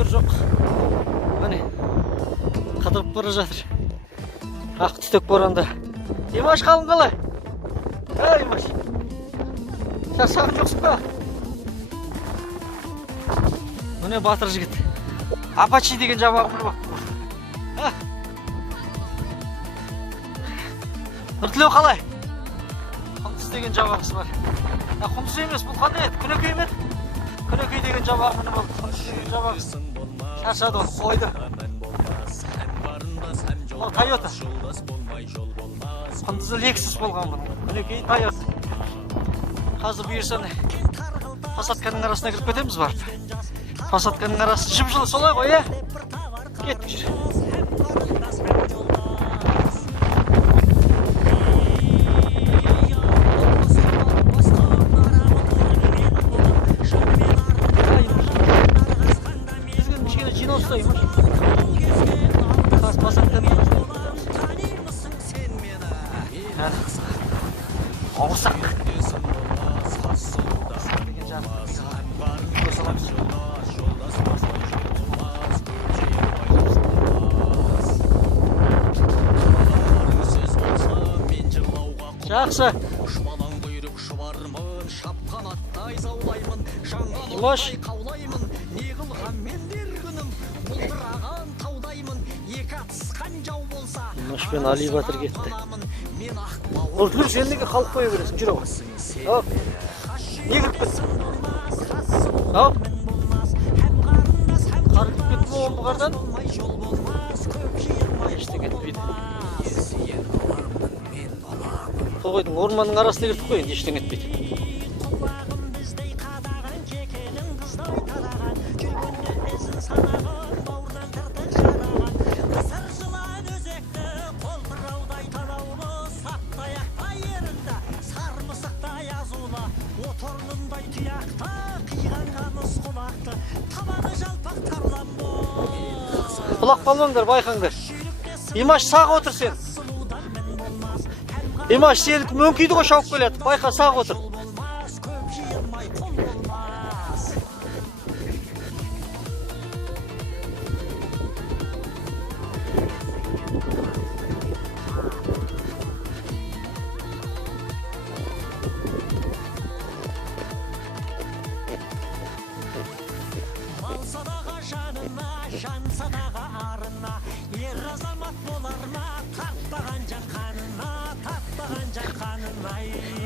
күндер жоқ. Міне, қыдырып бара жатыр. Ақ түтек боранда. Димаш қалың қалай? Димаш. Шаршаған жоқсың ба? Міне батыр жігіт. Апачи деген жабағым бар. Нұртілеу қалай? Құндыз деген жабағысы бар. Құндыз емес, бұл қандай еді? Күнекей ме? Күнекей деген жабағы міне болды. Құндыз деген жабағысы. Шаршады ол, қойды. Ол Тойота. Құндызы Lexus болған бұл. Күнекей Тойота. Қазір бұйырса посадканың арасына кіріп кетеміз барып. Посадканың арасы жып-жылы солай ғой, е? Кеттік жүр. Ауырсақ. Жақсы. Димаш. Димаш пен Али Батыр кетті. Нұртілеу, сен неге қалып қоя бересің? Жүр ау. Ау. Не кіріп кетті? Ау. Қар кіріп кетті ме омбы қардан? Ешті кетпейді. Тоғайдың орманның арасына кіріп қойын, ештен кетпейді. Құлақ қалмаңдар, байқаңдар. Димаш, сақ отыр сен. Димаш, сен мөңкейді ғой шауып келеді. Байқа, сақ отыр. Шансадағы арына, ер азамат боларына, тартпаған жан қанына, тартпаған жан қанына.